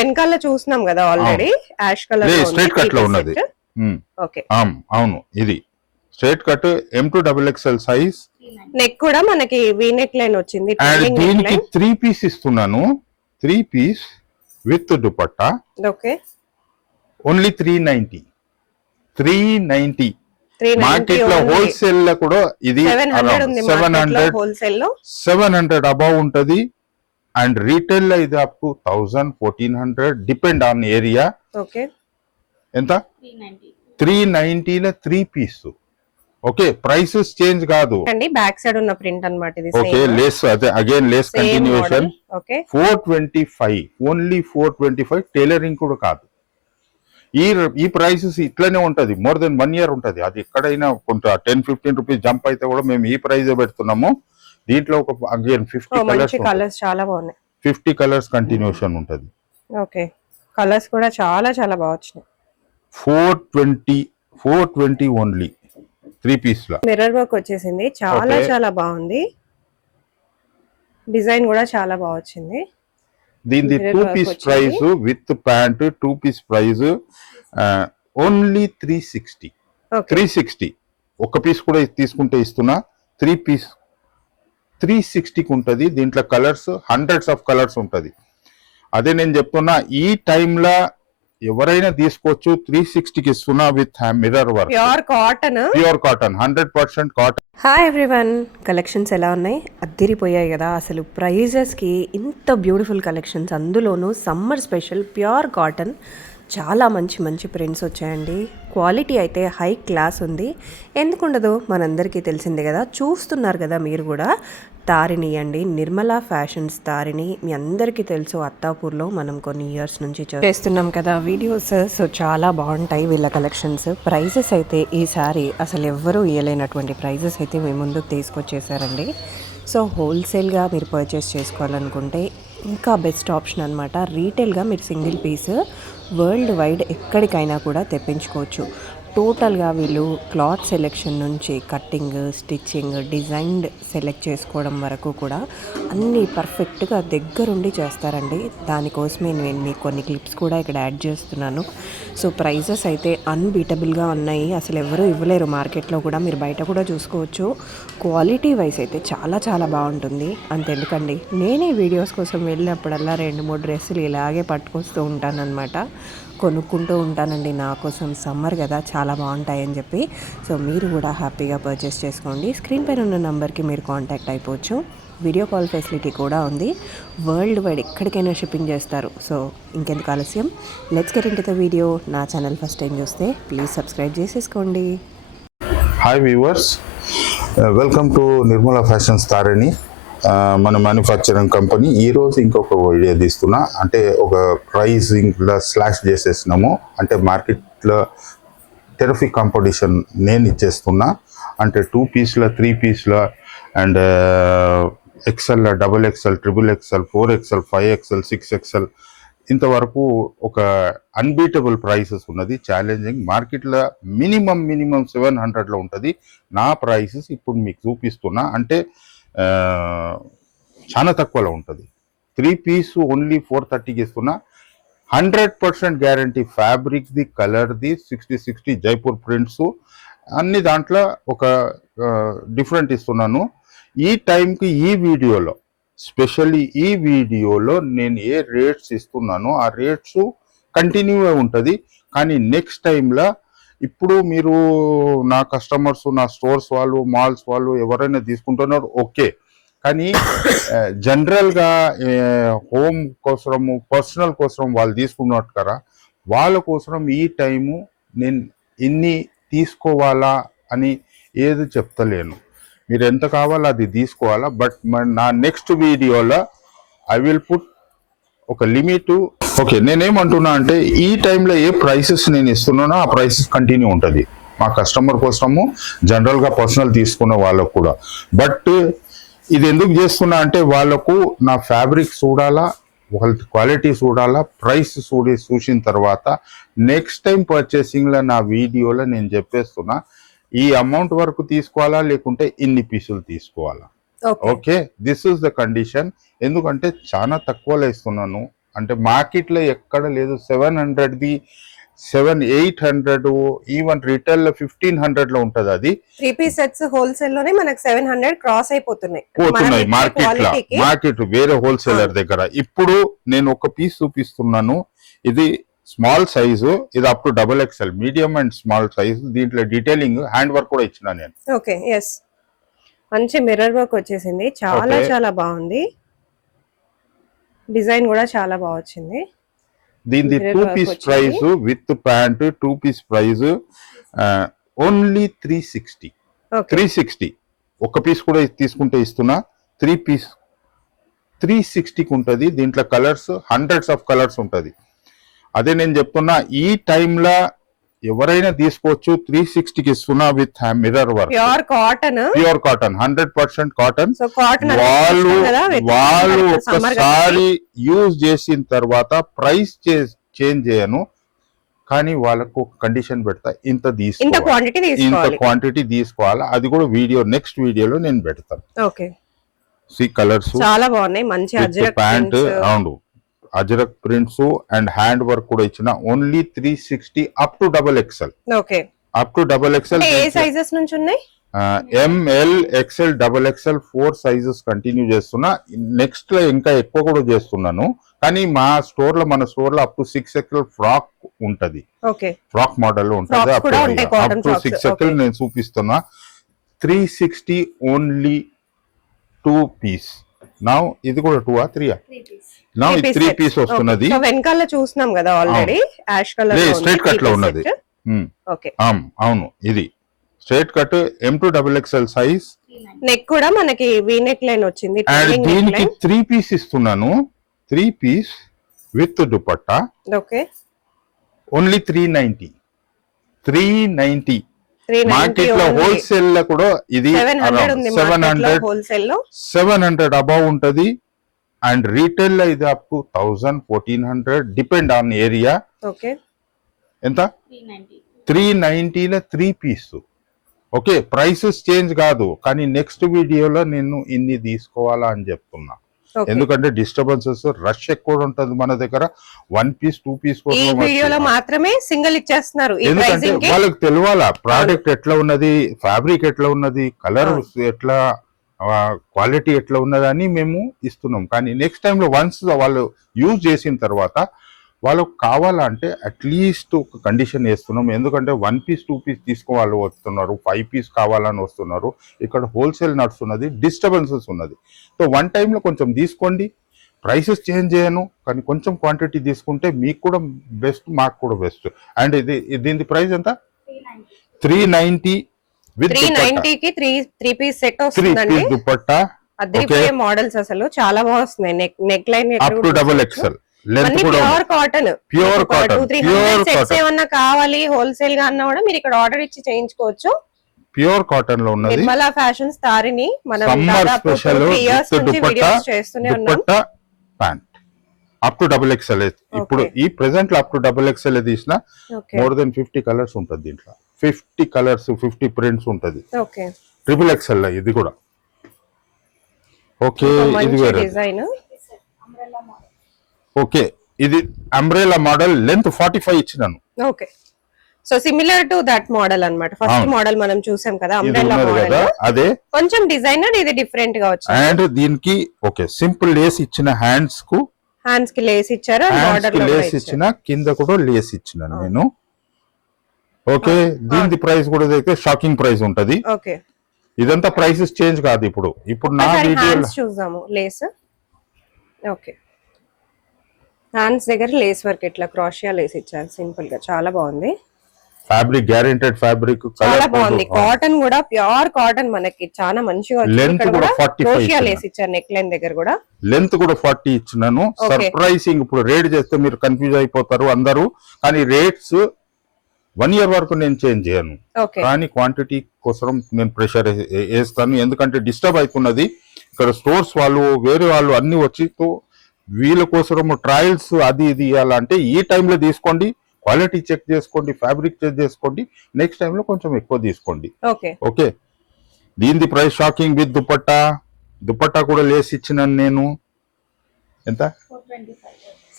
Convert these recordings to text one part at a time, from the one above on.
వెనకాల చూస్తున్నాం కదా ఆల్రెడీ యాష్ కలర్ లో స్ట్రైట్ కట్ లో ఉన్నది. ఓకే అవును, ఇది straight cut M2XXL size. Neck కూడా మనకి వి నెక్ లైన్ వచ్చింది. దీనికి 3 పీస్ ఇస్తున్నాను, 3 piece with dupatta. Okay, only 390. Market లో హోల్సేల్ లో కూడా ఇది 700 అబౌవ్ ఉంటది. అండ్ రీటైల్ లో ఇది up to 1000-1400 depend on area. Okay, ఎంత 390 లో 3 పీస్. ఓకే, ప్రైసెస్ చేంజ్ కాదు అండి. బ్యాక్ సైడ్ ఉన్న ప్రింట్ అన్నమాట ఇది. ఓకే, లేస్ అదే again lace continuation. Okay, 425, only 425. Tailoring కూడా కాదు. ఈ ప్రైసెస్ ఇట్లనే ఉంటది, మోర్ దెన్ 1 ఇయర్ ఉంటది. అది ఎక్కడైనా కొంత 10-15 రూపీస్ జంప్ అయితే కూడా మేము ఈ ప్రైస్ పెడుతున్నాము. దీంట్లో ఒక అగైన్ 50 కలర్స్ చాలా బాగున్నాయి. 50 కలర్స్ కంటిన్యూషన్ ఉంటది. ఓకే, కలర్స్ కూడా చాలా చాలా బాగా వచ్చినాయి. 420 ఓన్లీ 3 పీస్ లా మిర్రర్ వర్క్ వచ్చేసింది. చాలా చాలా బాగుంది. డిజైన్ కూడా చాలా బాగా వచ్చింది. దీని 2 piece price with pant 2 piece price only 360. ఒక పీస్ కూడా తీసుకుంటే ఇస్తున్నా. 3 పీస్ 360కి ఉంటది. దీంట్లో కలర్స్ హండ్రెడ్స్ ఆఫ్ కలర్స్ ఉంటది. అదే నేను చెప్తున్నా, ఈ టైంలో ఎవరైనా తీసుకోవచ్చు. 360కి ఇస్తున్నా with mirror work, pure cotton 100% cotton. Hi everyone, collections ఎలా ఉన్నాయి? అద్దిరిపోయాయి కదా అసలు. ప్రైజెస్కి ఇంత బ్యూటిఫుల్ కలెక్షన్స్, అందులోనూ సమ్మర్ స్పెషల్ ప్యూర్ కాటన్. చాలా మంచి మంచి ప్రింట్స్ వచ్చాయండి. క్వాలిటీ అయితే హై క్లాస్ ఉంది. ఎందుకుండదు, మనందరికీ తెలిసిందే కదా. చూస్తున్నారు కదా మీరు కూడా. తారిణి అండి, నిర్మలా ఫ్యాషన్స్ తారిణి. మీ అందరికీ తెలుసు, అత్తాపూర్లో మనం కొన్ని ఇయర్స్ నుంచి చేస్తున్నాం కదా వీడియోస్. సో చాలా బాగుంటాయి వీళ్ళ కలెక్షన్స్. ప్రైజెస్ అయితే ఈసారి అసలు ఎవ్వరూ ఇవ్వలేనటువంటి ప్రైజెస్ అయితే మీ ముందుకు తీసుకొచ్చేసారండి. సో హోల్సేల్గా మీరు పర్చేస్ చేసుకోవాలనుకుంటే ఇంకా బెస్ట్ ఆప్షన్ అనమాట. రీటైల్గా మీరు సింగిల్ పీస్ వరల్డ్ వైడ్ ఎక్కడికైనా కూడా తెప్పించుకోవచ్చు. టోటల్గా వీళ్ళు క్లాత్ సెలెక్షన్ నుంచి కట్టింగ్, స్టిచ్చింగ్, డిజైన్డ్ సెలెక్ట్ చేసుకోవడం వరకు కూడా అన్నీ పర్ఫెక్ట్గా దగ్గరుండి చేస్తారండి. దానికోసమే నేను మీకు కొన్ని క్లిప్స్ కూడా ఇక్కడ యాడ్ చేస్తున్నాను. సో ప్రైజెస్ అయితే అన్బీటబుల్గా ఉన్నాయి. అసలు ఎవరూ ఇవ్వలేరు మార్కెట్లో కూడా. మీరు బయట కూడా చూసుకోవచ్చు. క్వాలిటీ వైజ్ అయితే చాలా చాలా బాగుంటుంది. అంతెందుకండి, నేనే వీడియోస్ కోసం వెళ్ళినప్పుడల్లా 2-3 డ్రెస్సులు ఇలాగే పట్టుకొస్తూ ఉంటానన్నమాట. కొనుక్కుంటూ ఉంటానండి నా కోసం. సమ్మర్ కదా, చాలా బాగుంటాయని చెప్పి. సో మీరు కూడా హ్యాపీగా పర్చేస్ చేసుకోండి. స్క్రీన్ పైన ఉన్న నెంబర్కి మీరు కాంటాక్ట్ అయిపోవచ్చు. వీడియో కాల్ ఫెసిలిటీ కూడా ఉంది. వరల్డ్ వైడ్ ఎక్కడికైనా షిప్పింగ్ చేస్తారు. సో ఇంకెందుకు ఆలస్యం, let's get into the video. నా ఛానల్ ఫస్ట్ టైం చూస్తే ప్లీజ్ సబ్స్క్రైబ్ చేసేసుకోండి. Hi viewers, welcome to Nirmala fashions Tarini, మన మ్యానుఫ్యాక్చరింగ్ కంపెనీ. ఈరోజు ఇంకొక వీడియో తీస్తున్నా. అంటే ఒక ప్రైజింగ్లో స్లాష్ చేసేసినాము. అంటే మార్కెట్లో టెరిఫిక్ కాంపిటీషన్ నేను ఇచ్చేస్తున్నా. అంటే 2 పీస్ల 3 పీస్ల and XL, XXL, XXL, 4XL, 5XL, 6XL ఇంతవరకు ఒక అన్బీటబుల్ ప్రైసెస్ ఉన్నది. ఛాలెంజింగ్ మార్కెట్లో మినిమం 700లో ఉంటుంది. నా ప్రైసెస్ ఇప్పుడు మీకు చూపిస్తున్నా. అంటే చాలా తక్కువలో ఉంటుంది. 3 పీస్ ఓన్లీ 430కి ఇస్తున్నా. 100% గ్యారంటీ. ఫ్యాబ్రిక్ది, కలర్ది, 60 జైపూర్ ప్రింట్స్ అన్ని దాంట్లో ఒక డిఫరెంట్ ఇస్తున్నాను. ఈ టైంకి ఈ వీడియోలో, స్పెషల్లీ ఈ వీడియోలో నేను ఏ రేట్స్ ఇస్తున్నానో ఆ రేట్స్ కంటిన్యూ ఉంటుంది. కానీ నెక్స్ట్ టైంలో ఇప్పుడు మీరు నా కస్టమర్స్, నా స్టోర్స్ వాళ్ళు, మాల్స్ వాళ్ళు ఎవరైనా తీసుకుంటున్నారు ఓకే. కానీ జనరల్గా హోమ్ కోసము, పర్సనల్ కోసం వాళ్ళు తీసుకున్నట్టు కదా, వాళ్ళ కోసం ఈ టైము నేను ఇన్ని తీసుకోవాలా అని ఏది చెప్తలేను. మీరు ఎంత కావాలో అది తీసుకోవాలా. బట్ నా నెక్స్ట్ వీడియోలో ఐ విల్ పుట్ ఒక లిమిట్. ఓకే, నేనేమంటున్నా అంటే ఈ టైంలో ఏ ప్రైసెస్ నేను ఇస్తున్నానో ఆ ప్రైసెస్ కంటిన్యూ ఉంటుంది మా కస్టమర్ కోసము, జనరల్గా పర్సనల్ తీసుకున్న వాళ్ళకు కూడా. బట్ ఇది ఎందుకు చేస్తున్నా అంటే వాళ్ళకు నా ఫ్యాబ్రిక్ చూడాలా, వాళ్ళ క్వాలిటీ చూడాలా, ప్రైస్ చూసిన తర్వాత నెక్స్ట్ టైం పర్చేసింగ్లో నా వీడియోలో నేను చెప్పేస్తున్నా ఈ అమౌంట్ వరకు తీసుకోవాలా లేకుంటే ఇన్ని పీసులు తీసుకోవాలా. Okay, this is the condition. ఎందుకంటే చాలా తక్కువలో ఇస్తున్నాను. అంటే మార్కెట్ లో ఎక్కడ లేదు. 700ది 700-800, ఈవెన్ రిటైల్ లో 1500 లో ఉంటది అది. 3 పీస్ సెట్స్ హోల్సేల్ లోనే మనకు 700 క్రాస్ అయిపోతున్నాయి పోతున్నాయి మార్కెట్ వేరే హోల్సేలర్ దగ్గర. ఇప్పుడు నేను ఒక పీస్ చూపిస్తున్నాను, ఇది స్మాల్ సైజు, ఇది up to XXL, medium and small size. దీంట్లో డీటెయిలింగ్ హ్యాండ్ వర్క్ కూడా ఇచ్చిన నేను. ఓకే, ఎస్, మంచి మిర్రర్ వర్క్ వచ్చేసింది, చాలా చాలా బాగుంది, డిజైన్ కూడా చాలా బాగా వచ్చింది. దీని 2 piece price with pant, 2 piece price only 360. 360 ఒక పీస్ కూడా తీసుకుంటే ఇస్తున్నా. 3 పీస్ 360కి ఉంటది. దీంట్లో కలర్స్ హండ్రెడ్స్ ఆఫ్ కలర్స్ ఉంటది. అదే నేను చెప్తున్నా, ఈ టైంలో ఎవరైనా తీసుకోవచ్చు. 360కి ఇస్తున్నా with mirror work, pure cotton, 100% cotton. So cotton వాళ్ళు ఒక్కసారి యూజ్ చేసిన తర్వాత ప్రైస్ చేంజ్ చేయను, కానీ వాళ్ళకు కండిషన్ పెడతా, ఇంత క్వాంటిటీ తీసుకోవాలి. అది కూడా నెక్స్ట్ వీడియోలో నేను పెడతాను. ఓకే, కలర్స్ చాలా బాగున్నాయి, మంచి ప్యాంట్ అవును, ajrakh prints and hand work కూడా ఇచ్చిన. Only 360 up to XXL. Okay, up to XXL. A sizes నుంచి ఉన్నాయి? ML, XL, XXL 4 sizes continue చేస్తున్నా. నెక్స్ట్ లో ఇంకా ఎక్కువ కూడా చేస్తున్నాను, కానీ మన స్టోర్ లో అప్ టు 6XL ఫ్రాక్ ఉంటది. ఫ్రాక్ మోడల్ ఉంటది, అప్ టు 6XL నేను చూపిస్తున్నా. 360 ఓన్లీ 2 పీస్. నా ఇది కూడా 2 3 నా 3 పీస్ వస్తున్నది. వెనకాల చూస్తున్నాం కదా already, ash colour straight cut లో ఉన్నది. అవును, ఇది straight cut M to XXL size. Neck కూడా మనకి వి నెక్ లైన్ వచ్చింది. అండ్ దీనికి 3 పీస్ ఇస్తున్నాను, 3 piece with dupatta. Okay, only 390. Market లో హోల్సేల్ లో కూడా ఇది 700 అబౌవ్ ఉంటది. అండ్ రీటైల్ లో ఇది up to 1000-1400 depend on area. ఎంత? 390 లో 3 పీస్. ఓకే, ప్రైసెస్ చేంజ్ కాదు, కానీ నెక్స్ట్ వీడియోలో నేను ఇన్ని తీసుకోవాలా అని చెప్తున్నా. ఎందుకంటే డిస్టర్బెన్సెస్, రష్ ఎక్కువ ఉంటది మన దగ్గర. 1 పీస్ 2 పీస్ మాత్రమే సింగిల్ ఇచ్చేస్తున్నారు. ఎందుకంటే వాళ్ళకి తెలియాలా ప్రోడక్ట్ ఎట్లా ఉన్నది, ఫ్యాబ్రిక్ ఎట్లా ఉన్నది, కలర్ ఎట్లా, క్వాలిటీ ఎట్లా ఉన్నదని మేము ఇస్తున్నాం. కానీ నెక్స్ట్ టైంలో వన్స్ వాళ్ళు యూజ్ చేసిన తర్వాత వాళ్ళకు కావాలంటే అట్లీస్ట్ ఒక కండిషన్ వేస్తున్నాం. ఎందుకంటే 1 పీస్ 2 పీస్ తీసుకోవాలి వస్తున్నారు, 5 పీస్ కావాలని వస్తున్నారు. ఇక్కడ హోల్సేల్ నడుస్తున్నది, డిస్టర్బెన్సెస్ ఉన్నది. సో 1 టైంలో కొంచెం తీసుకోండి, ప్రైసెస్ చేంజ్ చేయను, కానీ కొంచెం క్వాంటిటీ తీసుకుంటే మీకు కూడా బెస్ట్, మాకు కూడా బెస్ట్. అండ్ దీని ప్రైస్ ఎంత? 390 విత్ 390కి 3 పీస్ సెట్ వస్తుందండి. దుపట్టా అదిరిపోయే మోడల్స్, అసలు చాలా బాగా వస్తున్నాయి. Neck line up to XXL length కూడా ప్యూర్ కాటన్. 200-300 సెట్స్ ఏమన్నా కావాలి హోల్సేల్ గా అన్నా కూడా మీరు ఇక్కడ ఆర్డర్ ఇచ్చి చేయించుకోవచ్చు. ప్యూర్ కాటన్ లో ఉన్నది. నిర్మలా ఫ్యాషన్స్ తారిని మనం దాదాపు 3 ఇయర్స్ నుంచి వీడియోస్ చేస్తూనే ఉన్నాం. Pant up to XXL. ఇప్పుడు ఈ ప్రెసెంట్ లో అప్ టు XXL తీసిన మోర్ దెన్ 50 కలర్స్ ఉంటది. దీంట్లో 50 కలర్స్, 50 ప్రింట్స్ ఉంటది. XXL ఇది కూడా. ఓకే, ఇది వేరే డిజైన్. ఓకే, ఇది అంబ్రెలా మోడల్, లెంత్ 45 ఇచ్చినాను. Okay, so similar to that model అన్నమాట. ఫస్ట్ మోడల్ మనం చూసాం కదా అంబ్రెలా మోడల్, అదే కొంచెం డిజైనర్ ఇది డిఫరెంట్ గా వచ్చింది. అండ్ దీనికి ఓకే సింపుల్ లేస్ ఇచ్చిన, హ్యాండ్స్ కి లేస్ ఇచ్చారు, బార్డర్ లో లేస్ ఇచ్చిన, కింద కూడా లేస్ ఇచ్చినాను నేను. ఓకే, దీని ప్రైస్ కూడా అయితే షాకింగ్ ప్రైస్ ఉంటది. ఓకే, ఇదంతా ప్రైసెస్ చేంజ్ కాదు. ఇప్పుడు నా వీడియోలో చూద్దాము లేస్. ఓకే, హ్యాండ్స్ దగ్గర లేస్ వర్క్ ఇట్లా క్రాషియా లేస్ ఇచ్చారు సింపుల్ గా, చాలా బాగుంది. ఫ్యాబ్రిక్ గ్యారెంటెడ్ ఫ్యాబ్రిక్, చాలా బాగుంది. కాటన్ కూడా ప్యూర్ కాటన్, మనకి చాలా మంచిగా వచ్చింది. లెంత్ కూడా 45 లేస్ ఇచ్చారు నెక్ లైన్ దగ్గర కూడా. లెంత్ కూడా 40 ఇచ్చినాను. సర్ప్రైజింగ్. ఇప్పుడు రేట్ చేస్తే మీరు కన్ఫ్యూజ్ అయిపోతారు అందరూ, కానీ రేట్స్ 1 ఇయర్ వరకు నేను చేంజ్ చేయను, కానీ క్వాంటిటీ కోసం నేను ప్రెషర్ వేస్తాను. ఎందుకంటే డిస్టర్బ్ అవుతున్నది ఇక్కడ. స్టోర్స్ వాళ్ళు వేరే వాళ్ళు అన్ని వచ్చి వీళ్ళ కోసం ట్రయల్స్ అది ఇది ఇవ్వాలంటే ఈ టైంలో తీసుకోండి, క్వాలిటీ చెక్ చేసుకోండి, ఫ్యాబ్రిక్ చెక్ చేసుకోండి. నెక్స్ట్ టైంలో కొంచెం ఎక్కువ తీసుకోండి. ఓకే, దీని price shocking with dupatta. Dupatta కూడా లేస్ ఇచ్చినాను నేను. ఎంత?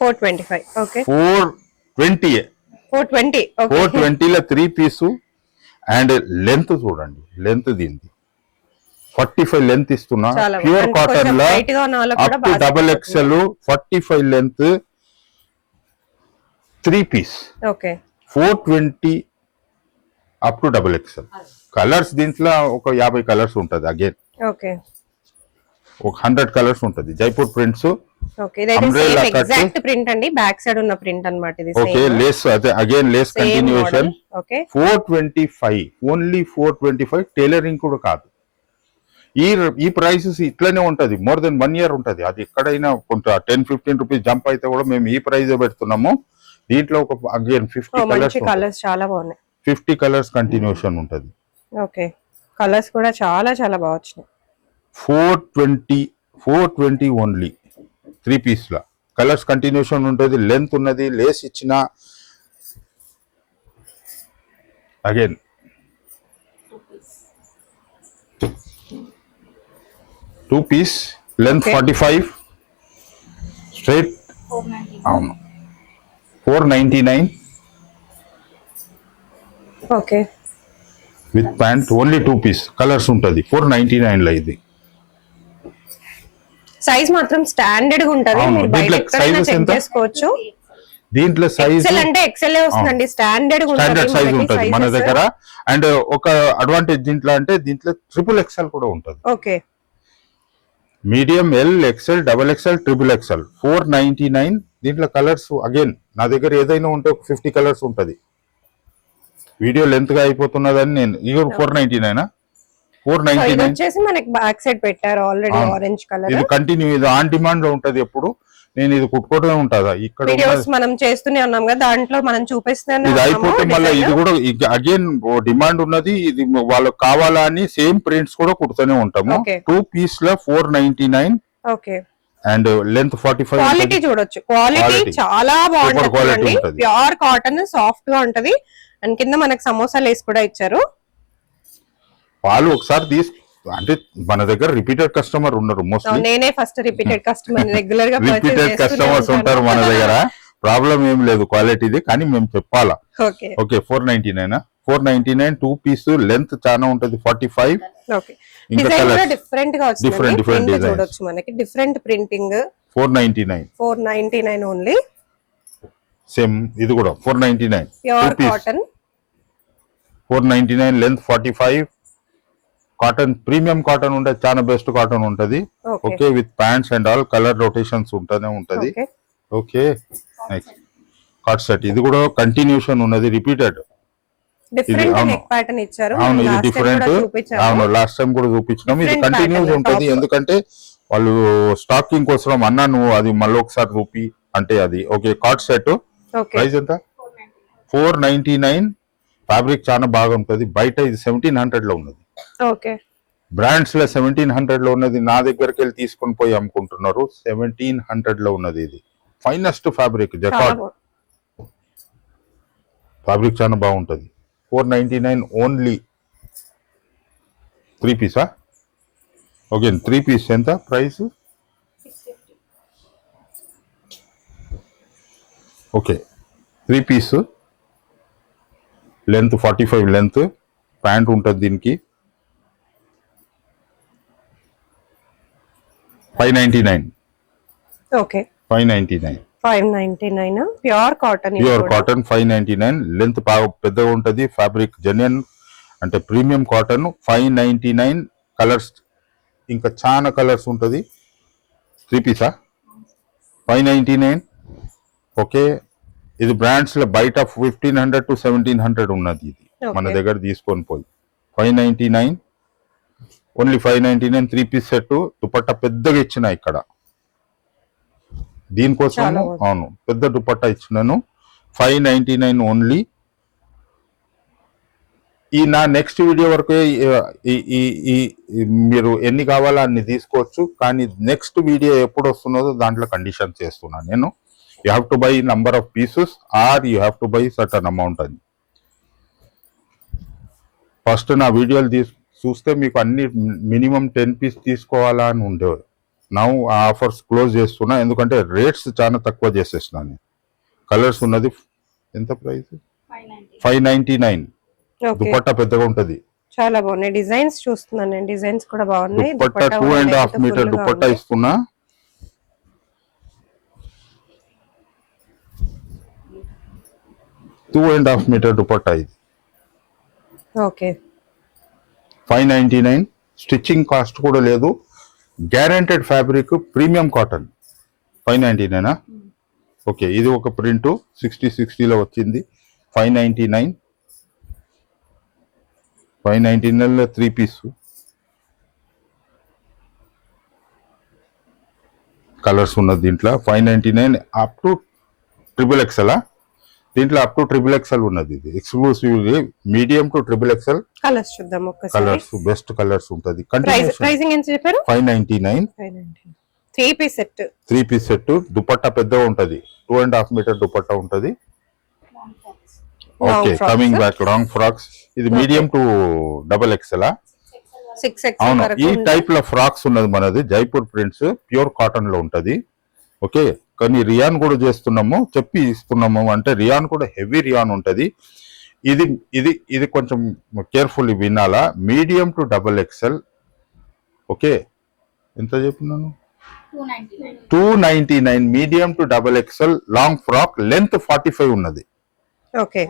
425. ఓకే. 420. 420. ఓకే. 420లో 3 పీసు. అండ్ లెంత్ చూడండి, లెంత్ దీనిది 45 లెంత్ ఇస్తున్నా. చాలా ప్యూర్ అంటే కాటన్ కొంచెం లో హైట్ గా ఉన్న వాళ్ళకి అప్ కూడా టు బాగా double set XL 45 length 3 piece okay. 420 up to double XL. Colours దీంట్లో ఒక 50 కలర్స్ ఉంటది. Again okay. ఒక 100 కలర్స్ ఉంటది. జైపూర్ ప్రింట్స్. ఓకే. ఇదైతే Umbrella same cut. Exact print అండి, బ్యాక్ సైడ్ ఉన్న ప్రింట్ అన్నమాట ఇది. ఓకే, సేమ్ లేస్ అదే again lace same continuation. Model. Okay. 425, only 425. Tailoring కూడా కాదు. ఈ ప్రైసెస్ ఇట్లనే ఉంటది. మోర్ దెన్ 1 ఇయర్ ఉంటది. అది ఎక్కడైనా కొంత 10-15 రూపీస్ జంప్ అయితే కూడా మేము ఈ ప్రైస్ పెడుతున్నాము. దీంట్లో ఒక అగైన్ 50 కలర్స్, మంచి కలర్స్ చాలా బాగున్నాయి. 50 కలర్స్ కంటిన్యూషన్ ఉంటది. ఓకే. కలర్స్ కూడా చాలా చాలా బాగా వచ్చినాయి. 420 ఓన్లీ 3 పీస్ లా కలర్స్ కంటిన్యూషన్ ఉంటుంది. లెంత్ ఉన్నది, లేస్ ఇచ్చిన. Again 2 piece length 45 straight. అవును 499 okay. With pant. Only 2 piece colours ఉంటుంది. 499 లో ఇది. సైజ్ మాత్రం స్టాండర్డ్ గా ఉంటది. అవును. మీరు బయట దీంట్లో ఎక్కడైనా sizes చెక్ ఎంత? చేసుకోవచ్చు. దీంట్లో సైజ్ ఎక్సెల్ అంటే ఎక్సెల్ వస్తుందండి, స్టాండర్డ్ గా స్టాండర్డ్ సైజ్ ఉంటది ఉంటుంది మన దగ్గర. అండ్ ఒక అడ్వాంటేజ్ దీంట్లో అంటే దీంట్లో ట్రిపుల్ ఎక్స్ఎల్ కూడా ఉంటుంది. Okay. Medium, L, XL, double XL, triple XL. 499. దీంట్లో కలర్స్ అగైన్ నా దగ్గర ఏదైనా ఉంటే ఒక 50 కలర్స్ ఉంటుంది. వీడియో లెంత్ గా అయిపోతున్నదని నేను ఇగో 499. సో ఇది వచ్చేసి మనకి బ్యాక్ సైడ్ పెట్టారు ఆల్రెడీ ఆరెంజ్ కలర్. ఇది కంటిన్యూ, ఇది ఆన్ డిమాండ్ లో ఉంటది. ఎప్పుడు నేను ఇది కుట్టుకోవడమే ఉంటుందా ఇక్కడ వీడియోస్ మనం చేస్తూనే ఉన్నాం కదా, దాంట్లో మనం చూపిస్తూనే ఇది అయిపోతే మళ్ళీ ఇది కూడా అగైన్ డిమాండ్ ఉన్నది. ఇది వాళ్ళకి కావాలా అని సేమ్ ప్రింట్స్ కూడా కుడుతూనే ఉంటాము. 2 పీస్ లో 499. ఓకే. And length 45. క్వాలిటీ చూడొచ్చు, క్వాలిటీ చాలా బాగుంటుంది. ప్యూర్ కాటన్, సాఫ్ట్ గా ఉంటది. అండ్ కింద మనకి సమోసా లేస్ కూడా ఇచ్చారు. వాళ్ళు ఒకసారి అంటే మన దగ్గర రిపీటెడ్ కస్టమర్ ఉన్నారు. మోస్ట్లీ నేనే ఫస్ట్ రిపీటెడ్ కస్టమర్, రెగ్యులర్ గా రిపీటెడ్ కస్టమర్స్ ఉంటారు మన దగ్గర. ప్రాబ్లం ఏం లేదు క్వాలిటీది, కానీ మేము చెప్పాలా. ఓకే 499. 499 2 పీస్. లెంత్ చాలా ఉంటది 45. ఓకే. డిజైన్ కూడా డిఫరెంట్ గా వచ్చింది. డిఫరెంట్ చూడొచ్చు మనకి డిఫరెంట్ ప్రింటింగ్. 499 ఓన్లీ. సేమ్ ఇది కూడా 499 pure cotton. 499 length 45. Cotton, premium cotton ఉంటే చాలా బెస్ట్ కాటన్ ఉంటది. Okay, with pants and all colour rotations ఉంటూనే ఉంటది. ఓకే. Next cut set. ఇది కూడా కంటిన్యూషన్ ఉన్నది, రిపీటెడ్. డిఫరెంట్ నెక్ ప్యాటర్న్ ఇచ్చారు. అవును, ఇది డిఫరెంట్. అవును, లాస్ట్ టైం కూడా చూపించినాం. ఇది కంటిన్యూస్ ఉంటది, ఎందుకంటే వాళ్ళు స్టాకింగ్ కోసం అన్నా నువ్వు అది మళ్ళీ ఒకసారి చూపి అంటే అది. Okay, cot set. ప్రైస్ ఎంత? 499. ఫ్యాబ్రిక్ చాలా బాగా ఉంటది. బయట ఇది 1700 లో ఉన్నది. ఓకే. బ్రాండ్స్ లో 1700 లో ఉన్నది. నా దగ్గరికి వెళ్ళి తీసుకొని పోయి అమ్ముకుంటున్నారు. 1700 లో ఉన్నది. ఇది ఫైనెస్ట్ ఫ్యాబ్రిక్, జకార్డ్ ఫ్యాబ్రిక్ చాలా బాగుంటది. 499 ఓన్లీ. 3 పీసా? ఓకే, 3 పీస్ ఎంత price? Okay, 3 piece. Length 45 length. Pant ఉంటుంది దీనికి. 599. ఓకే. 599 pure cotton. 599. లెంత్ బాగా పెద్దగా ఉంటది. ఫ్యాబ్రిక్ జెన్యున్ అంటే ప్రీమియం కాటన్. 599. కలర్స్ ఇంకా చాలా కలర్స్ ఉంటది. 3 పీసా? 599. ఓకే. ఇది బ్రాండ్స్ లో బయట 1500 to 1700 ఉన్నది. ఇది మన దగ్గర తీసుకొని పోయి 599 ఓన్లీ. 599 3 piece set. దుపట్టా పెద్దగా ఇచ్చిన ఇక్కడ దీనికోసం. అవును, పెద్ద దుపట్టా ఇచ్చినాను. 599 ఓన్లీ. ఈ నా నెక్స్ట్ వీడియో వరకు మీరు ఎన్ని కావాలో అన్ని తీసుకోవచ్చు, కానీ నెక్స్ట్ వీడియో ఎప్పుడు వస్తున్నదో దాంట్లో కండిషన్ చేస్తున్నాను నేను. You have to buy number of pieces or you have to buy certain amount అని. ఫస్ట్ నా వీడియోలు చూస్తే మీకు అన్ని మినిమం 10 పీస్ తీసుకోవాలా అని ఉండేవారు. నా ఆఫర్స్ క్లోజ్ చేస్తున్నా, ఎందుకంటే రేట్స్ చాలా తక్కువ చేసేసినాను. కలర్స్ ఉన్నది ఎంత ప్రైస్? 599. ఓకే, దుపట్టా పెద్దగా ఉంటది. చాలా బాగున్నాయి డిజైన్స్. చూస్తున్నాను నేను, డిజైన్స్ కూడా బాగున్నాయి. దుపట్టా 2.5 మీటర్ దుపట్టా ఇస్తున్నా. Two and half metre dupatta ఇది. ఓకే, 599. స్టిచ్చింగ్ కాస్ట్ కూడా లేదు. Guaranteed fabric, premium cotton. 599. Okay, ఇది ఒక ప్రింట్ 60-60లో వచ్చింది. 599. 599లో 3 పీస్. కలర్స్ ఉన్నది దీంట్లో. 599 అప్ టు XXL. దీంట్లో అప్ టు XXL ఉన్నది. ఇది exclusive, medium to XXL. Colours చూద్దాం ఒక్కసారి. కలర్స్, బెస్ట్ కలర్స్ ఉంటది. ప్రైసింగ్ ఎంత చెప్పారు? 599. 3 piece set. 3 piece set. Dupatta పెద్దగా ఉంటది. 2.5 మీటర్ దుపట్టా ఉంటది. Okay, coming back long frocks. ఇది మీడియం టు XXL. 6XL అవును, వరకు ఈ ఉంది. టైప్ లో ఫ్రాక్స్ ఉన్నది మనది. జైపూర్ ప్రింట్స్, ప్యూర్ కాటన్ లో ఉంటది. ఓకే, కానీ రియాన్ కూడా చేస్తున్నాము, చెప్పి ఇస్తున్నాము. అంటే రియాన్ కూడా హెవీ రియాన్ ఉంటది. ఇది ఇది ఇది కొంచెం కేర్ఫుల్ వినాలా. Medium to XXL. ఓకే, ఎంత చెప్పినాను? 299. Medium to XXL long frock. Length 45 ఉన్నది. Okay,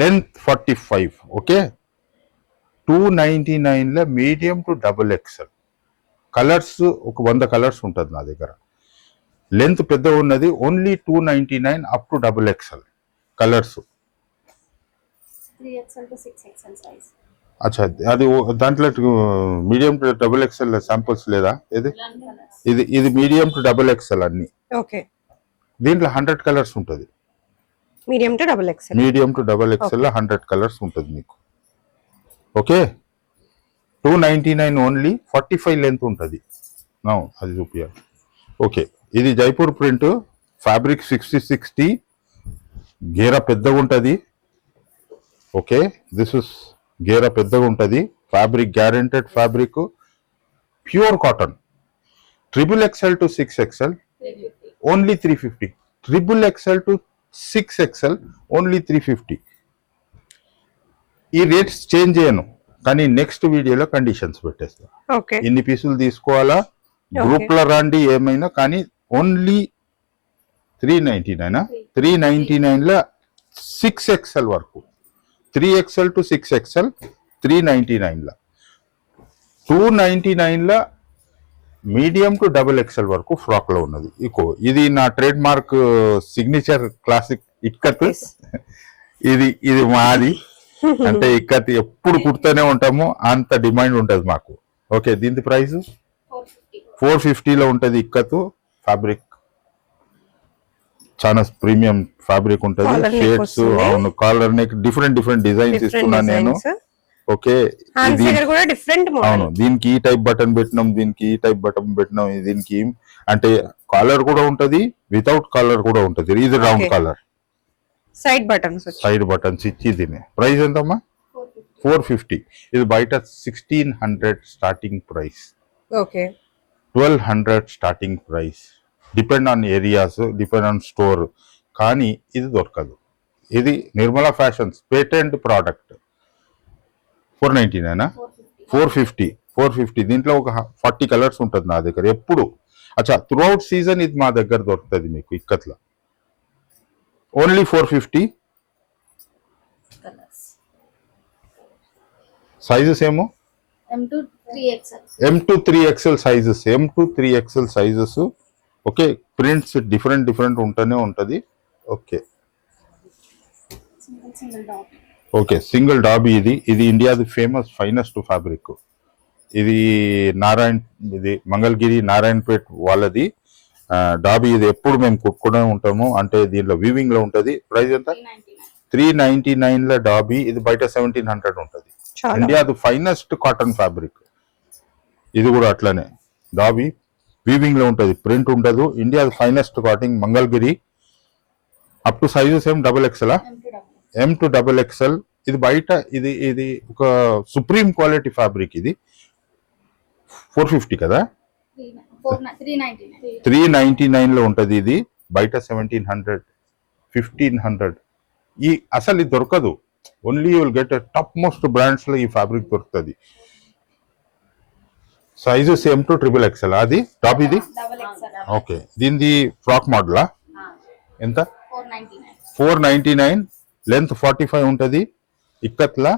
length 45. ఓకే, 299 లో మీడియం టు XXL. కలర్స్ ఒక 100 కలర్స్ ఉంటుంది నా దగ్గర. లెంత్ పెద్ద ఉన్నది. Only 299 up to XXL colours. 3XL to 6XL size. అచ్చా, అది దాంట్లో మీడియం టు XXL శాంపుల్స్ లేదా? ఇది మీడియం టు XXL అన్ని. ఓకే, దీంట్లో 100 కలర్స్ ఉంటుంది. Medium to XXL. Medium to XXL 100 colours ఉంటుంది మీకు. Okay, 299 only. 45 లెంత్ ఉంటుంది. అది చూపించాలి. ఓకే, ఇది జైపూర్ ప్రింట్. ఫ్యాబ్రిక్ 60-60. గేరా పెద్దగా ఉంటుంది. ఓకే, దిస్ ఇస్ గేరా పెద్దగా ఉంటుంది. Fabric guaranteed fabric, pure cotton. XXL to 6XL only 350. XXL to 6XL only 350. ఈ రేట్స్ చేంజ్ చేయను, కానీ నెక్స్ట్ వీడియోలో కండిషన్స్ పెట్టేస్తా. ఓకే, ఎన్ని పీసులు తీసుకోవాలా, గ్రూప్ లో రండి ఏమైనా. కానీ ఓన్లీ 399. 399 లో 6XL వరకు. 3XL to 6XL 399 లో. 299 లో మీడియం టు XXL వరకు ఫ్రాక్ లో ఉన్నది. ఇది నా trade mark signature classic ikat. ఇది మాది. అంటే ఇక్కత్ ఎప్పుడు కుడుతూనే ఉంటాము, అంత డిమాండ్ ఉంటది మాకు. ఓకే, దీని ప్రైస్ 450 లో ఉంటది. ఇక్కత్ ఫ్యాబ్రిక్ చాలా ప్రీమియం ఫ్యాబ్రిక్ ఉంటది. Collar neck షేడ్స్, వస్తుంది. అవును, కాలర్ నెక్, డిఫరెంట్ డిజైన్స్ ఇస్తున్నాను నేను. ఓకే, హ్యాండ్స్ ఇది దగ్గర కూడా డిఫరెంట్ అవును, మోడల్. దీనికి ఈ టైప్ బటన్ పెట్టినాం, దీనికి ఈ టైప్ బటన్ పెట్టినాం. దీనికి అంటే కాలర్ కూడా ఉంటది, వితౌట్ కాలర్ కూడా ఉంటది. ఇది round Okay. Collar, side buttons వచ్చి. సైడ్ బటన్స్ ఇచ్చి. దీని ప్రైస్ ఎంతమ్మా? 450. ఇది బయట 1600 starting price, okay, 1200 starting price. Depend on areas, depend on store. కానీ ఇది దొరకదు. ఇది నిర్మలా ఫ్యాషన్స్ పేటెంట్ ప్రోడక్ట్. 499. 450. దీంట్లో ఒక 40 కలర్స్ ఉంటుంది నా దగ్గర ఎప్పుడు. అచ్చా, త్రూఅవుట్ సీజన్ ఇది మా దగ్గర దొరుకుతుంది మీకు ఇక్కత్లో. ఓన్లీ 450. Colors. సైజెస్ ఏమో M to 3XL. M to 3XL sizes. M to 3XL sizes. Okay, prints different ఉంటూనే ఉంటుంది. Okay, Single dot. Okay, single dobby. ఇది ఇండియాది ఫేమస్ ఫైనెస్ట్ ఫ్యాబ్రిక్. ఇది ఇది మంగళగిరి నారాయణపేట్ వాళ్ళది డాబీ. ఇది ఎప్పుడు మేము కుట్టుకునే ఉంటాము. అంటే దీనిలో వీవింగ్ లో ఉంటది. ప్రైస్ ఎంత? 399 లో డాబీ. ఇది బయట 1700 ఉంటది. చాలా ఇండియాది ఫైనెస్ట్ కాటన్ ఫ్యాబ్రిక్. ఇది కూడా అట్లనే డాబీ వీవింగ్ లో ఉంటది, ప్రింట్ ఉండదు. ఇండియాది finest cotton Mangalagiri. Up to sizes ఏం XXL. M to double. M to XXL. ఇది బయట ఇది ఒక సుప్రీం క్వాలిటీ ఫ్యాబ్రిక్. ఇది 450 కదా. 399. 399 లో ఉంటది ఇది, బయట 1700 1500. ఈ అసలు ఇది దొరకదు. Only you will get top most brands లో ఈ ఫ్యాబ్రిక్ దొరుకుతుంది. Size same to triple XL అది టాప్ ఇది. Double XL. ఓకే, దీనిది ఫ్రాక్ మోడలా? ఎంత? 499. 499, లెంత్ 45 ఉంటది. ఇక్కత్లా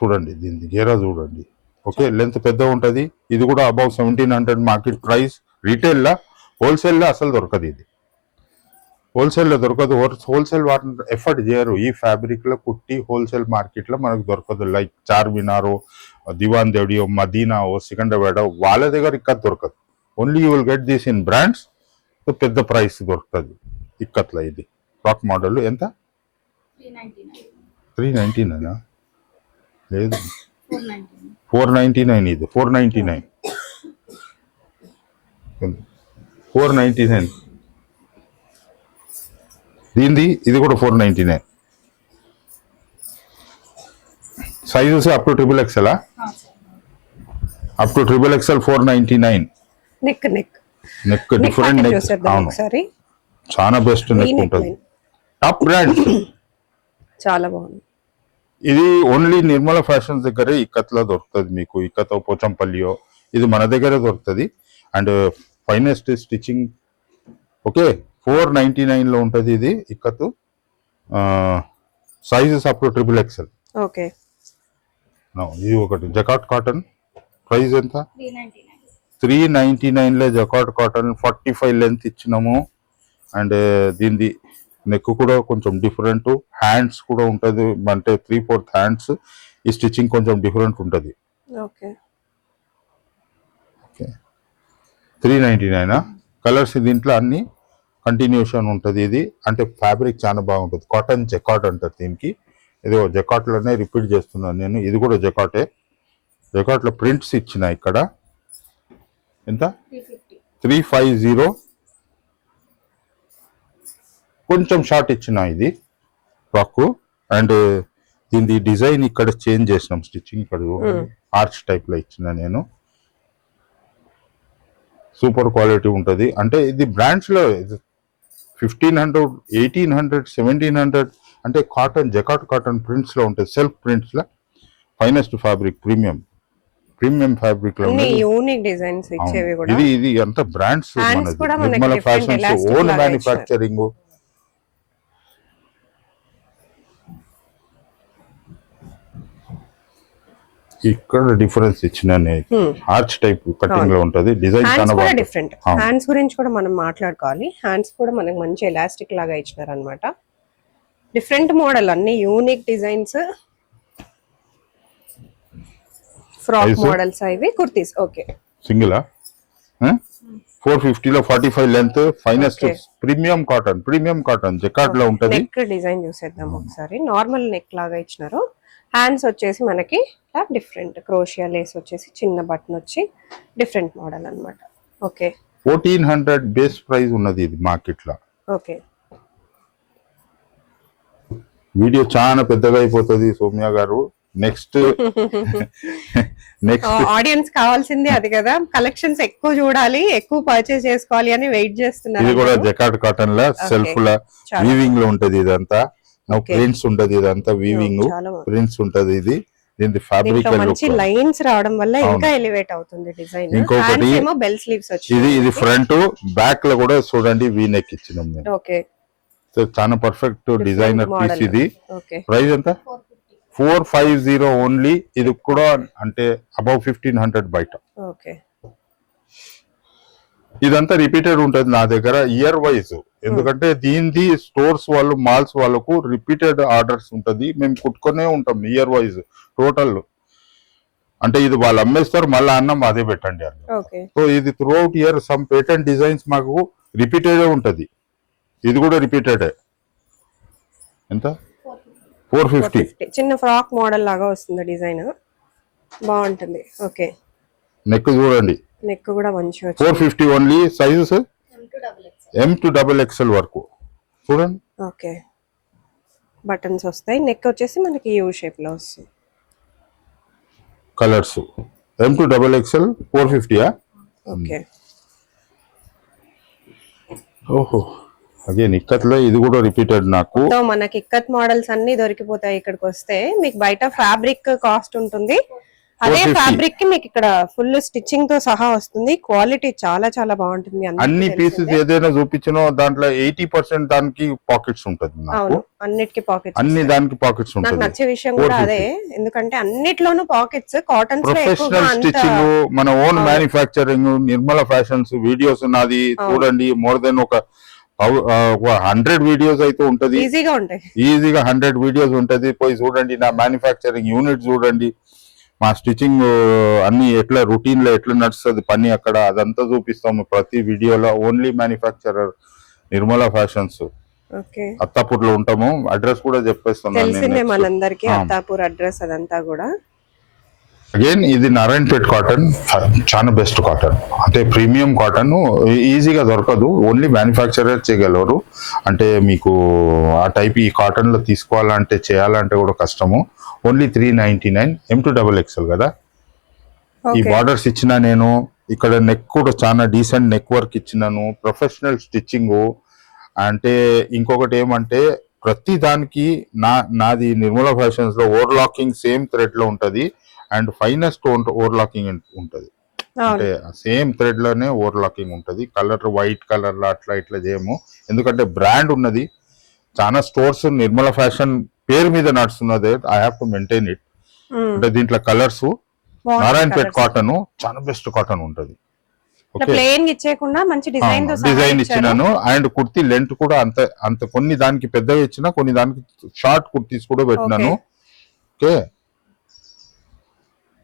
చూడండి, దీనిది గేరా చూడండి. ఓకే, లెంత్ పెద్ద ఉంటది. ఇది కూడా అబౌవ్ 1700 మార్కెట్ ప్రైస్. రీటైల్ లా, హోల్సేల్ లా అసలు దొరకదు ఇది. హోల్సేల్ లో దొరకదు. హోల్సేల్ వాటిని ఎఫర్ట్ చేయరు ఈ ఫ్యాబ్రిక్ లో కుట్టి. హోల్సేల్ మార్కెట్ లో మనకు దొరకదు. లైక్ చార్మినారో, దివాన్ దేవడియో, మదీనావో, సికండ్రాబాద్ వాళ్ళ దగ్గర ఇక్కడ దొరకదు. Only you will get this in brands. పెద్ద ప్రైస్ దొరుకుతుంది ఇక్కత్లో. ఇది ఫ్రాక్ మోడల్ ఎంత? 399. 399 లేదు, 499. 499. ఇది 499. 499 దీనిది. ఇది కూడా 499. Sizes up to triple XL, up to triple XL 499. Neck neck neck different neck. చూసేద్దాం అవును, ఒకసారి. చాలా బెస్ట్ నెక్ ఉంటుంది. Top brands. చాలా బాగుంది. ఇది ఓన్లీ నిర్మల ఫ్యాషన్స్ దగ్గరే ఇక్కత్లో దొరుకుతుంది మీకు. ఇక్కతో పోచంపల్లియో ఇది మన దగ్గరే దొరుకుతుంది. And finest stitching. ఓకే, 499 లో ఉంటుంది ఇది ikat. Sizes up to triple XL. Okay, ఇది ఒకటి జకాట్ కాటన్. ప్రైస్ ఎంత? 399. 399 లో జకాట్ కాటన్ 45 లెంత్ ఇచ్చినాము. అండ్ దీనిది నెక్ కూడా కొంచెం డిఫరెంట్. హ్యాండ్స్ కూడా ఉంటుంది, అంటే 3/4 హ్యాండ్స్. ఈ స్టిచ్చింగ్ కొంచెం డిఫరెంట్ ఉంటుంది. Okay, okay, 399. కలర్స్ దీంట్లో అన్ని కంటిన్యూషన్ ఉంటుంది. ఇది అంటే ఫ్యాబ్రిక్ చాలా బాగుంటుంది. కాటన్ జకాట్ అంటారు దీనికి. ఇది జకాట్లోనే రిపీట్ చేస్తున్నాను నేను. ఇది కూడా జకాటే. జకాట్లో ప్రింట్స్ ఇచ్చిన ఇక్కడ. ఎంత? 350. 350. కొంచెం షార్ట్ ఇచ్చిన ఇది ఫ్రాక్. అండ్ దీని డిజైన్ ఇక్కడ చేంజ్ చేసినాం. స్టిచ్చింగ్ ఇక్కడ ఆర్చ్ టైప్ లో ఇచ్చిన నేను. సూపర్ క్వాలిటీ ఉంటుంది. అంటే ఇది బ్రాండ్స్ లో 1500 1800 1700 అంటే కాటన్ జకాట్ కాటన్ ప్రింట్స్ లో ఉంటుంది. సెల్ఫ్ ప్రింట్స్ లో ఫైనెస్ట్ ఫ్యాబ్రిక్, ప్రీమియం ఫ్యాబ్రిక్ లో అన్ని ఉంటుంది. యూనిక్ డిజైన్స్ ఇచ్చేవి కూడా. ఇది అంత బ్రాండ్స్ Hands మనది. కూడా మనకి Nirmala different fashions elastic own లాగా మ్యానుఫ్యాక్చరింగ్. ఇక్కడ డిఫరెన్స్ ఇచ్చిన ఆర్చ్ టైప్ కటింగ్ లో ఉంటది. డిజైన్ హ్యాండ్స్ చాలా కూడా బాగుంటుంది. డిఫరెంట్. హ్యాండ్స్ గురించి కూడా మనం మాట్లాడుకోవాలి. హ్యాండ్స్ కూడా మనకి మంచి ఎలాస్టిక్ లాగా ఇచ్చినారు అనమాట. డిఫరెంట్ మోడల్, అన్ని unique designs. Frock Size? Models ఇవి కుర్తీస్. ఓకే, సింగిల్ 450 లో 45 length. Finest Okay. Premium cotton jacquard లో ఉంటది. నెక్ డిజైన్ చూసేద్దాం ఒకసారి. నార్మల్ నెక్ లాగా ఇచ్చినారు. హ్యాండ్స్ వచ్చేసి మనకి డిఫరెంట్ క్రోషియా లేస్ వచ్చేసి చిన్న బటన్ వచ్చి డిఫరెంట్ మోడల్ అన్నమాట. ఓకే, 1400 బేస్ ప్రైస్ ఉన్నది ఇది మార్కెట్ లో. ఓకే. వీడియో చాలా పెద్దగా అయిపోతుంది సౌమ్య గారు. నెక్స్ట్ ఆడియన్స్ కావాల్సింది అది కదా. కలెక్షన్స్ ఎక్కువ చూడాలి, ఎక్కువ పర్చేస్ చేసుకోవాలి అని వెయిట్ చేస్తున్నారు. ఇది కూడా జకాట్ కాటన్ లా సెల్ఫ్ లా చాలా వీవింగ్ లో ఉంటది. ఇదంతా Okay. ప్రింట్స్ ఉంటది. ఇదంతా వీవింగ్ చాలా బాగుంది. ప్రింట్స్ ఉంటది. ఇది దీని ఫ్యాబ్రిక్ దీంట్లో మంచి లైన్స్ రావడం వల్ల ఇంకా ఎలివేట్ అవుతుంది డిజైన్. ఇంకొకటి హ్యాండ్స్ ఏమో బెల్ స్లీవ్స్ వచ్చి. ఇది ఫ్రంట్ బ్యాక్ లో కూడా చూడండి వీ నెక్ ఇచ్చినాం నేను. ఓకే, సో చాలా పర్ఫెక్ట్ డిజైనర్ పీస్ model. ఇది. ఓకే, ప్రైస్ ఎంత? 450 ఓన్లీ. ఇది కూడా అంటే అబౌవ్ 1500 బయట. ఓకే. ఇదంతా రిపీటెడ్ ఉంటుంది నా దగ్గర ఇయర్ వైజ్. ఎందుకంటే దీనిది స్టోర్స్ వాళ్ళు, మాల్స్ వాళ్ళకు రిపీటెడ్ ఆర్డర్స్ ఉంటది. మేము కుట్టుకునే ఉంటాం ఇయర్ వైజ్ టోటల్. అంటే ఇది వాళ్ళు అమ్మేస్తారు, మళ్ళీ అన్నం అదే పెట్టండి అని. ఓకే, సో ఇది through out year some patent designs మాకు రిపీటెడ్ ఉంటది. ఇది కూడా రిపీటెడ్. ఎంత? 450. చిన్న ఫ్రాక్ మోడల్ లాగా వస్తుంది డిజైన్. బాగుంటుంది. ఓకే, నెక్ చూడండి. నెక్ కూడా మంచిగా వచ్చింది. 450 only. Sizes M to double XL. M to XXL వరకు చూడండి. ఓకే, బటన్స్ వస్తాయి. నెక్ వచ్చేసి మనకి యూ షేప్ లో వస్తుంది. Colours M2XXL 450. ఓకే. ఓహో, అగైన్ ఇక్కత్లో ఇది కూడా రిపీటెడ్ నాకు. సో మనకి ఇక్కత్ మోడల్స్ అన్ని దొరికిపోతాయి ఇక్కడికి వస్తే. మీకు బయట ఫ్యాబ్రిక్ కాస్ట్ ఉంటుంది, అదే 450. ఫ్యాబ్రిక్ కి మీకు ఇక్కడ ఫుల్ స్టిచ్చింగ్ తో సహా వస్తుంది. క్వాలిటీ చాలా చాలా బాగుంటుంది. అన్ని పీసెస్ ఏదైనా చూపించినో దాంట్లో 80% దానికి పాకెట్స్ ఉంటుంది నాకు. అవును, అన్నిటికీ పాకెట్స్. అన్ని దానికి పాకెట్స్ నాకు ఉంటుంది. నచ్చే విషయం కూడా అదే, ఎందుకంటే అన్నిట్లోనూ పాకెట్స్. కాటన్స్ లో ఎక్కువగా ప్రొఫెషనల్ అంత స్టిచ్చింగ్, మన own manufacturing, Nirmala fashions videos నాది చూడండి. మోర్ దెన్ ఒక 100 వీడియోస్ అయితే ఉంటది. ఈజీగా ఉంటాయి. ఈజీగా 100 వీడియోస్ ఉంటది. పోయి చూడండి, నా మ్యానుఫ్యాక్చరింగ్ యూనిట్ చూడండి, మా స్టిచ్చింగ్ అన్ని ఎట్లా రొటీన్ లో ఎట్లా నడుస్తుంది పని అక్కడ, అదంతా చూపిస్తాము ప్రతి వీడియోలో. Only manufacturer Nirmala fashions, okay. Attapur లో ఉంటాము. అడ్రస్ కూడా చెప్పేస్తున్నాను తెలిసిందే నేను. మనందరికి అత్తాపూర్ అడ్రస్ అదంతా కూడా. అగైన్ ఇది నారాయణపేట్ కాటన్, చాలా బెస్ట్ కాటన్. అంటే ప్రీమియం కాటన్, ఈజీగా దొరకదు, ఓన్లీ మ్యానుఫ్యాక్చరర్ చేయగలరు. అంటే మీకు ఆ టైప్ ఈ కాటన్ లో తీసుకోవాలంటే చేయాలంటే కూడా కష్టము. ఓన్లీ 399. M2XXL కదా. ఈ బార్డర్స్ ఇచ్చిన నేను, ఇక్కడ నెక్ కూడా చాలా డీసెంట్ నెక్ వర్క్ ఇచ్చినాను, ప్రొఫెషనల్ స్టిచ్చింగ్. అంటే ఇంకొకటి ఏమంటే ప్రతి దానికి నాది నిర్మల ఫ్యాషన్స్ లో ఓవర్లాకింగ్ సేమ్ థ్రెడ్ లో ఉంటది, అండ్ ఫైనెస్ట్ ఓవర్లాకింగ్ ఉంటది. అంటే సేమ్ థ్రెడ్ లోనే ఓవర్లాకింగ్ ఉంటది. కలర్ వైట్ కలర్ లో అట్లా ఇట్లా చేయము, ఎందుకంటే బ్రాండ్ ఉన్నది. చాలా స్టోర్స్ నిర్మల ఫ్యాషన్ పేరు మీద నడుస్తున్నది. I have to maintain it. అంటే దీంట్లో కలర్స్ నారాయణపేట్ కాటన్ చాలా బెస్ట్ కాటన్ ఉంటది. ప్లెయిన్ ఇచ్చేయకుండా మంచి డిజైన్ తో డిజైన్ ఇచ్చినాను. అండ్ కుర్తీ లెంత్ కూడా అంత కొన్ని దానికి పెద్దగా ఇచ్చిన, కొన్ని దానికి షార్ట్ కుర్తీస్ కూడా పెట్టినాను. Okay,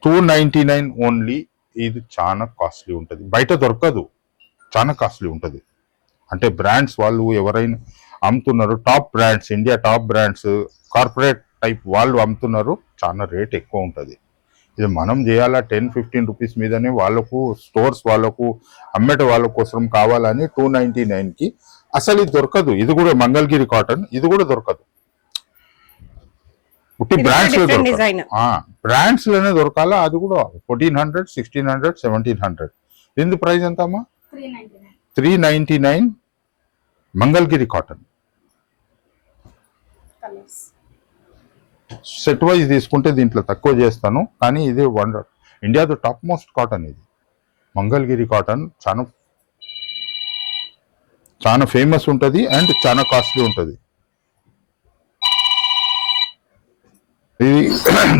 299 only. ఇది చాలా కాస్ట్లీ ఉంటది, బయట దొరకదు, చాలా కాస్ట్లీ ఉంటది. అంటే బ్రాండ్స్ వాళ్ళు ఎవరైనా అమ్ముతున్నారు, top brands, India top brands, corporate type వాళ్ళు అమ్ముతున్నారు, చాలా రేట్ ఎక్కువ ఉంటది. ఇది మనం చేయాలా 10-15 రూపీస్ మీదనే వాళ్ళకు, స్టోర్స్ వాళ్ళకు, అమ్మేట వాళ్ళ కోసం కావాలని 299కి. అసలు ఇది దొరకదు. ఇది కూడా మంగళగిరి కాటన్, ఇది కూడా దొరకదు. బ్రాండ్స్ లో బ్రాండ్స్ లోనే దొరకాలా. అది కూడా 1400, 1600, 1700. దీని ప్రైస్ ఎంత అమ్మా? 399 మంగళగిరి కాటన్. సెట్ వైజ్ తీసుకుంటే దీంట్లో తక్కువ చేస్తాను, కానీ ఇది ఇండియాలో టాప్ మోస్ట్ కాటన్. ఇది మంగళగిరి కాటన్ చాలా ఫేమస్ ఉంటుంది అండ్ చాలా కాస్ట్లీ ఉంటుంది. ఇది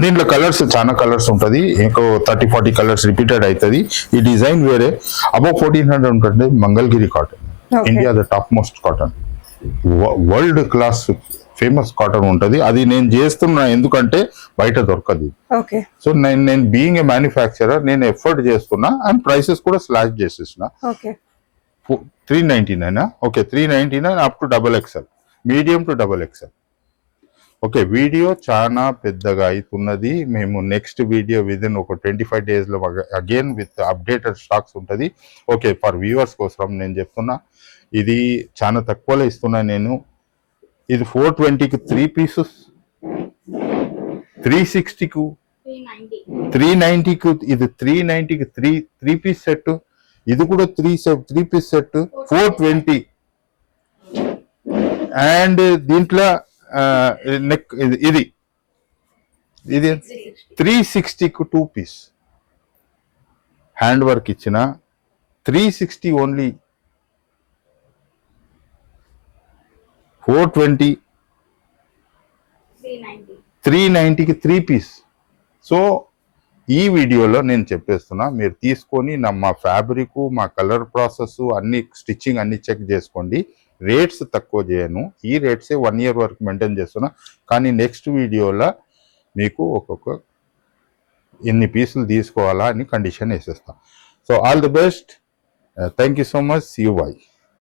దీంట్లో కలర్స్ చాలా కలర్స్ ఉంటుంది, ఇంకో 30-40 కలర్స్ రిపీటెడ్ అవుతుంది. ఈ డిజైన్ వేరే. అబౌవ్ 1400 ఉంటుంది Mangalagiri cotton. India the top most cotton, world class famous cotton ఉంటుంది. అది నేను చేస్తున్నా, ఎందుకంటే బయట దొరకదు. సో నేను బీయింగ్ ఏ మ్యానుఫ్యాక్చరర్, నేను ఎఫర్ట్ చేస్తున్నా అండ్ ప్రైసెస్ కూడా స్లాష్ చేసేసిన. 399. Okay, 399 up to XXL, medium to XXL. Okay, video చాలా పెద్దగా అవుతున్నది. మేము నెక్స్ట్ వీడియో విదిన్ ఒక 25 days లో అగైన్ విత్ అప్డేటెడ్ స్టాక్స్ ఉంటుంది. ఓకే, ఫర్ వ్యూవర్స్ కోసం నేను చెప్తున్నా, ఇది చాలా తక్కువలో ఇస్తున్నా నేను. ఇది 420కి 3 పీసెస్, 360కు 390కు, ఇది 390కి 3 పీస్ సెట్, ఇది కూడా 3 పీస్ సెట్ 420. అండ్ దీంట్లో నెక్ ఇది 360కు 2 పీస్ హ్యాండ్ వర్క్ ఇచ్చిన 360 ఓన్లీ. 420, 390కి 3 పీస్. సో ఈ వీడియోలో నేను చెప్పేస్తున్నా, మీరు తీసుకొని మా ఫ్యాబ్రిక్, మా కలర్ ప్రాసెస్, అన్ని స్టిచ్చింగ్ అన్ని చెక్ చేసుకోండి. రేట్స్ తక్కువ చేయను, ఈ రేట్సే 1 year వరకు మెయింటైన్ చేస్తున్నా. కానీ నెక్స్ట్ వీడియోలో మీకు ఒక్కొక్క ఎన్ని పీసులు తీసుకోవాలా అని కండిషన్ వేసేస్తా. So all the best, thank you so much, see you by.